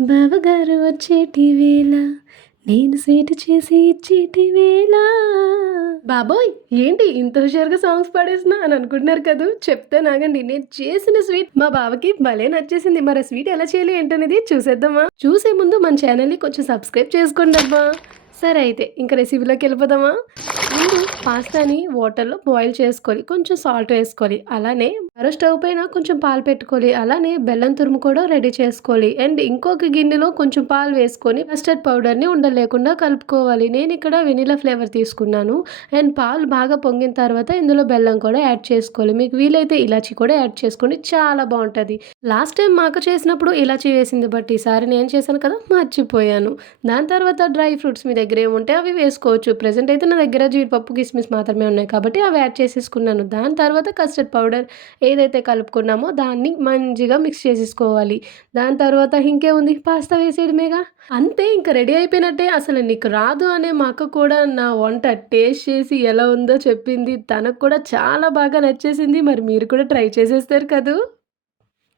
బావగారు వచ్చేటి వేళ నేను స్వీట్ చేసి ఇచ్చేటి వేళ. బాబోయ్! ఏంటి ఇంత హుషారుగా సాంగ్స్ పాడేస్తున్నా అని అనుకుంటున్నారు కదూ! చెప్తానాగండి. నేను చేసిన స్వీట్ మా బావకి భలే నచ్చేసింది. మరి ఆ స్వీట్ ఎలా చేయాలి ఏంటనేది చూసేద్దామా? చూసే ముందు మన ఛానల్‌ని కొంచెం సబ్స్క్రైబ్ చేసుకోండబ్బా! సరే అయితే ఇంక రెసిపీలోకెళ్ళిపోదామా? ముందు పాస్తాని వాటర్‌లో బాయిల్ చేసుకోవాలి. కొంచెం సాల్ట్ వేసుకోవాలి. అలానే మరో స్టవ్ పైన కొంచెం పాలు పెట్టుకోవాలి. అలానే బెల్లం తురుము కూడా రెడీ చేసుకోవాలి. అండ్ ఇంకొక గిన్నెలో కొంచెం పాలు వేసుకొని కస్టర్డ్ పౌడర్‌ని ఉండలు లేకుండా కలుపుకోవాలి. నేనిక్కడ వెనిల్లా ఫ్లేవర్ తీసుకున్నాను. అండ్ పాలు బాగా పొంగిన తర్వాత ఇందులో బెల్లం కూడా యాడ్ చేసుకోవాలి. మీకు వీలైతే ఇలాచీ కూడా యాడ్ చేసుకోండి. చాలా బావుంటది. లాస్ట్ టైం మా అక్క చేసినప్పుడు ఇలాచీ వేసింది. బట్ ఈసారి నేను చేశాను కదా! మర్చిపోయాను. దాని తర్వాత డ్రై ఫ్రూట్స్ మీ దగ్గర ఏముంటే అవి వేసుకోవచ్చు. ప్రెజెంట్ అయితే నా దగ్గర జీడిపప్పు, కిస్మిస్ మాత్రమే ఉన్నాయి కాబట్టి అవి యాడ్ చేసేసుకున్నాను. దాని తర్వాత కస్టర్డ్ పౌడర్ ఏదైతే కలుపుకున్నామో దాన్ని మంచిగా మిక్స్ చేసేసుకోవాలి. దాని తర్వాత ఇంకేముంది పాస్తా వేసేయడమేగా. అంతే ఇంక రెడీ అయిపోయినట్టే. అసలు నీకు రాదు అనే మా అక్క కూడా నా వంట టేస్ట్ చేసి ఎలా ఉందో చెప్పింది. తనకు కూడా చాలా బాగా నచ్చేసింది. మరి మీరు కూడా ట్రై చేసేస్తారు కదూ!